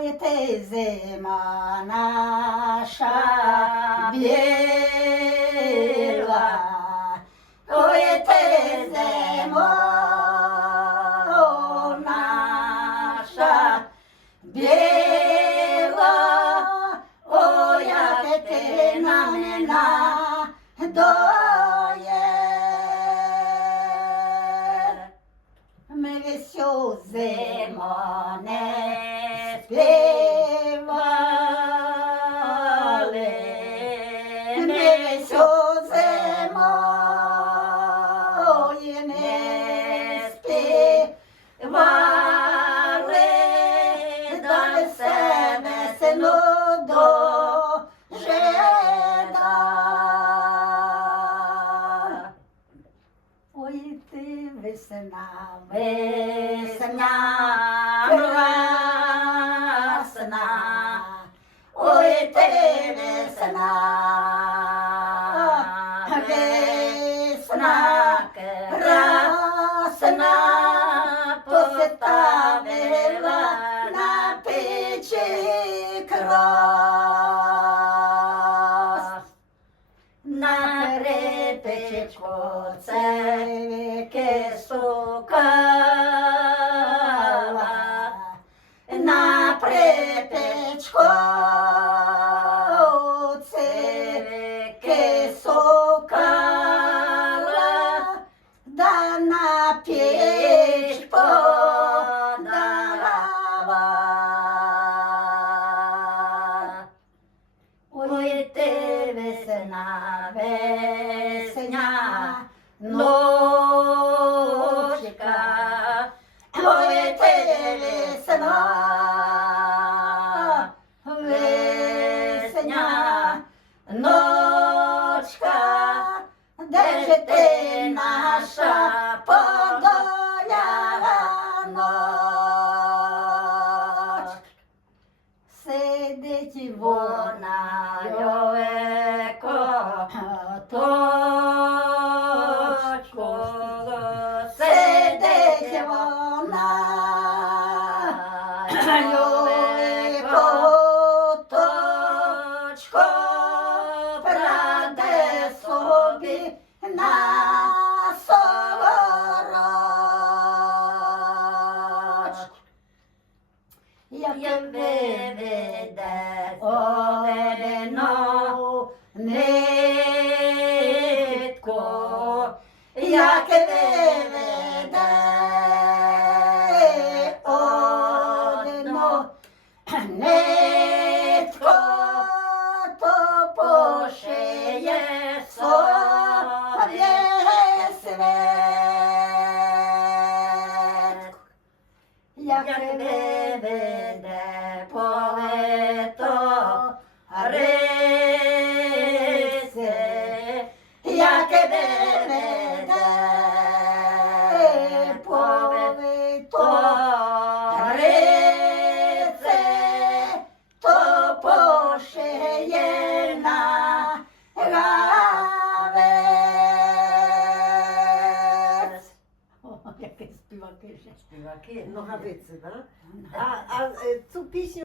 Ой, ти зима наша біла, ой, ти зима наша біла, ой, як ти нам не надоє. Ми всю зиму не співали, ми всю зиму не співали, дай себе сину дожида. Ой, ти весна, весня красна, ой, ти весна, весна красна, поставила на печі крас. На припечку цевики сукала, на припечку цевики сукала, да на піч подала. Ой, ти весна, весня, ночка, ой, ти весна, весня, ночка, де ж ти наша подоляна ноч? Сидить вона точку, сидить вона точку, праде собі на сорочку. Як виведе олену нитку, як виведе одну нитку, то пошиє собі свитку. Як виведе полето риси, як виведе полето риси, то пошиє на гавець. О, які співаки ще. Співаки, ногавиці, так? А цю пісню